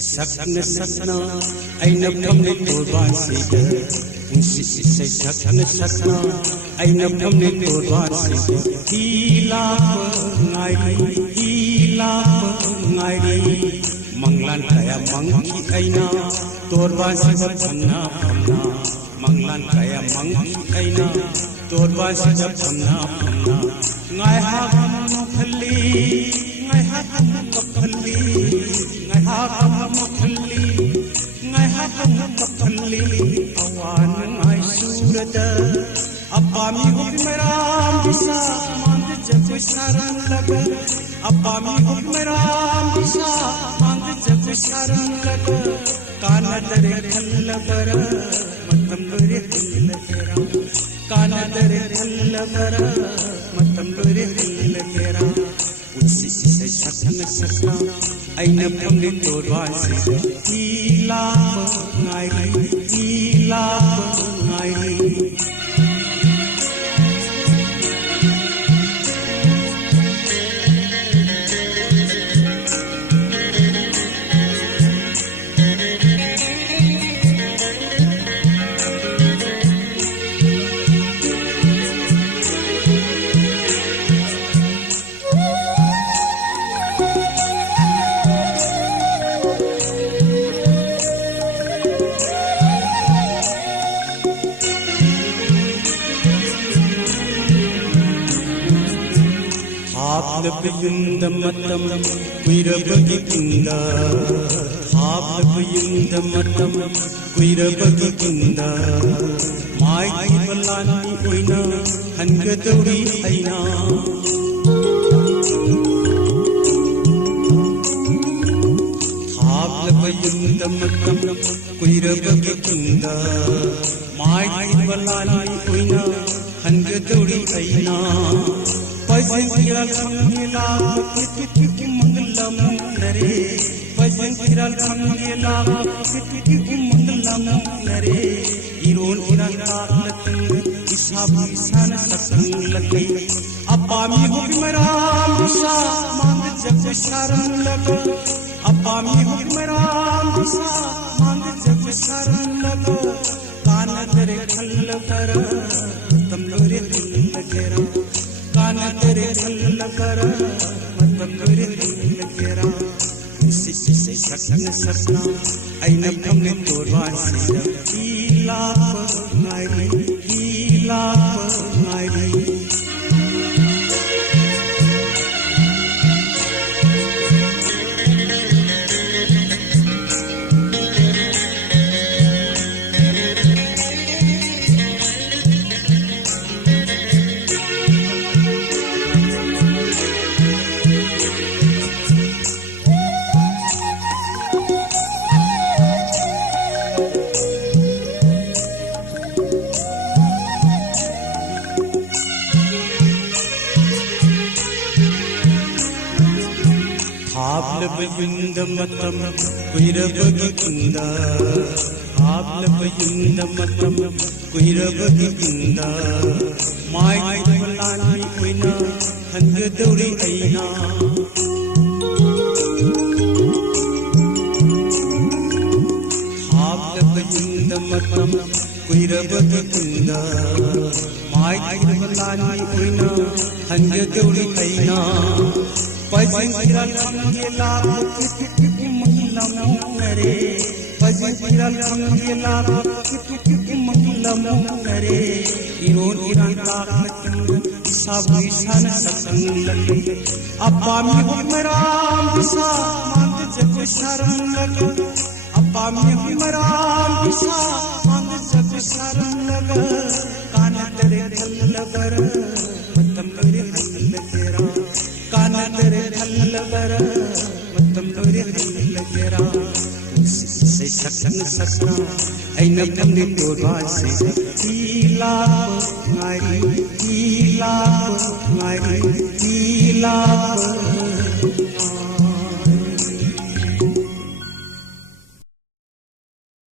sakna sakna aina phamne torba sida unsi sakna sakna aina phamne torba sida hila ngai manglan kaya mangki aina torba sida phamna manglan kaya mangki aina torba sida phamna ngai ha khali ngai ha khali ngai ha khali awan ngai surada apami hukmeram bisa mand jab saran laga apami hukmeram bisa mand jab saran laga kana dare khalla bara matam lore khalla kera kana dare khalla bara matam lore khalla kera unsi sakna sakna aina phamne torba sida hila ngai Habla matam kuirabagi kinda habla matam kuirabagi kinda mai balani oina hangadori aina habla matam kuirabagi kinda mai balani oina hangadori aina Pazangiral khangela kiti mangalam nare Pazangiral khangela kiti mangalam nare Iron iran taklatung ishab isan sakang lagai Apami hukmeram bisa mang jag saran laga Apami hukmeram bisa mang jag saran laga Kana dare khalla kara tamlore khalla kera kana tere khalla kara matam lore khalla kera si sakna sakna aina phamne torba sida hila ngai habla matam kuirabagi kinda habla matam kuirabagi kinda mai balani oina hangadori aina habla matam kuirabagi kinda mai balani oina hangadori aina Pazangiral khangela kiti mangalam nare Pazangiral khangela kiti mangalam nare Iron iran taklatung ishab isan sakang lagai Apami hukmeram bisa mand jag saran laga Apami hukmeram bisa mand jag saran laga Kana dare khalla bara matam lore khalla kera kana tere khalla bara matam lore khalla kera se sakna sakna aina phamne torba sida hila ngai